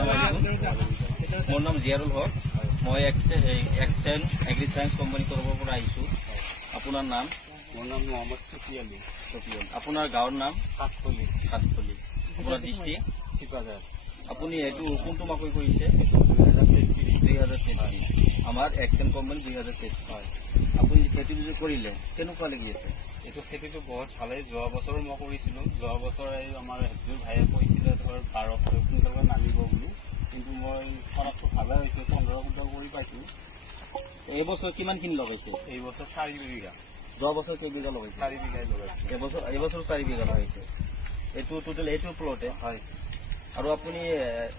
মোৰ নাম জিয়াৰুল হক। মই এক্সটেন এগ্ৰি সায়েন্স কোম্পানী তৰফৰ পৰা আহিছোঁ। আপোনাৰ নাম? মোৰ নাম মোহাম্মদ ছফিয়াল। আপোনাৰ গাঁৱৰ নাম? সাতখলি। আপোনাৰ ডিষ্ট্ৰিক্ট? চিপাঝাৰ। আপুনি এইটো কোনটো মাকৈ কৰিছে? 2033। আমাৰ এক্সটেন কোম্পানী 2033। হয়। আপুনি খেতিটো যে কৰিলে কেনেকুৱা লাগি আছে? এইটো খেতিটো বহুত ভালেই। যোৱা বছৰো মই কৰিছিলোঁ। যোৱা বছৰ এই আমাৰ হেপ্তৰ ভাইয়ে কৈছিলে ধৰ 12 কুইণ্টেলকৈ নামিব বুলি, কিন্তু মই খৰচটো ভালে হৈছে, 15 কুইণ্টেল কৰি পাইছোঁ। এইবছৰ কিমানখিনি লগাইছে? এই বছৰ 4 বিঘা। যোৱা বছৰ কেইবিঘা লগাইছে? 4 বিঘাই লগাইছে। এইবছৰ 4 বিঘা লগাইছে। এইটো টোটেল এইটো প্লটে? হয়। আৰু আপুনি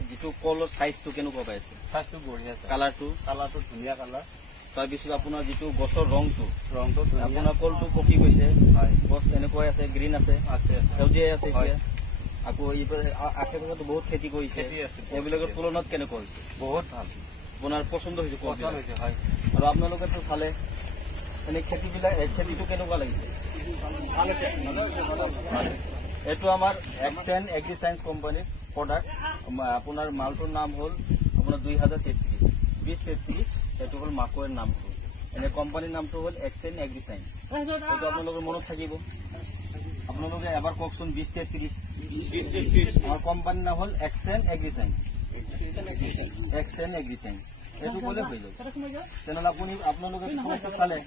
যিটো কলৰ চাইজটো কেনেকুৱা পাইছে? চাইজটো বঢ়িয়া আছে। কালাৰটো ধুনীয়া কালাৰ। তাৰপিছত আপোনাৰ যিটো গছৰ ৰংটো ধুনীয়া। আপোনাৰ কলটো পকি গৈছে। হয়। গছ এনেকুৱাই আছে, গ্ৰীণ আছে, সেউজীয়াই আছে। হয়। আকৌ আশে পাশে বহুত খেতি কৰিছে, এইবিলাকৰ তুলনাত কেনেকুৱা হৈছে? বহুত ভাল। আপোনাৰ পচন্দ হৈছে? পচন্দ হৈছে। হয়। আৰু আপোনালোকেতো ভালে এনে খেতিটো কেনেকুৱা লাগিছে? এইটো আমাৰ এক্সটেন এগ্ৰি সায়েন্স কোম্পানীৰ প্ৰডাক্ট। আপোনাৰ মালটোৰ নাম হ'ল আপোনাৰ 2033। এইটো হ'ল মাকৈৰ নামটো। এনে কোম্পানীৰ নামটো হ'ল এক্সটেন এগ্ৰি সায়েন্স। এইটো আপোনালোকৰ মনত থাকিব। আপোনালোকে এবাৰ কওকচোন 2033। আমাৰ কোম্পানীৰ নাম হ'ল এক্সটেন এগ্ৰি সায়েন্স। এইটো ক'লে হৈ যাব। তেনেহ'লে আপোনালোকে চালে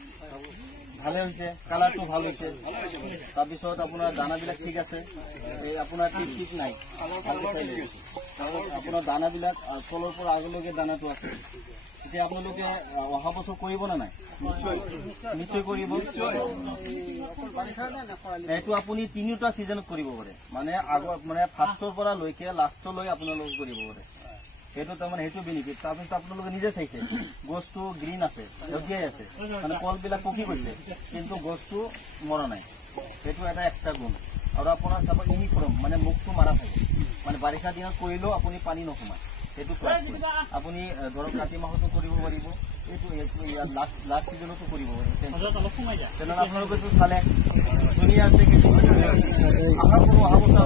ভালে হৈছে, কালাৰটো ভাল হৈছে। তাৰপিছত আপোনাৰ দানাবিলাক ঠিক আছে, এই আপোনাৰ ঠিক নাই। আপোনাৰ দানাবিলাক তলৰ পৰা আগলৈকে দানাটো আছে। এতিয়া আপোনালোকে অহা বছৰ কৰিব নে নাই? নিশ্চয় কৰিব। এইটো আপুনি 3টা ছিজনত কৰিব পাৰে, মানে ফাৰ্ষ্টৰ পৰা লৈকে লাষ্টলৈ আপোনালোকে কৰিব পাৰে। সেইটো তাৰমানে সেইটো বেনিফিট। তাৰপিছত আপোনালোকে নিজে চাইছে গছটো গ্ৰীণ আছে, সেউজীয়াই আছে, মানে কলবিলাক পকি গৈছে, কিন্তু গছটো মৰা নাই। সেইটো এটা এক্সট্ৰা গুণ। আৰু আপোনাৰ চাব ইউনিফৰ্ম, মানে মুখটো মাৰা থাকে, মানে বাৰিষা দিনত কৰিলেও আপুনি পানী নোসোমায়। সেইটো আপুনি ধৰক কাতি মাহতো কৰিব পাৰিব, এইটো ইয়াত লাষ্ট ছিজনতো কৰিব পাৰিব। তেনেহ'লে আপোনালোকেতো চালে ধুনীয়া আছে। আশা কৰোঁ অহা বছৰ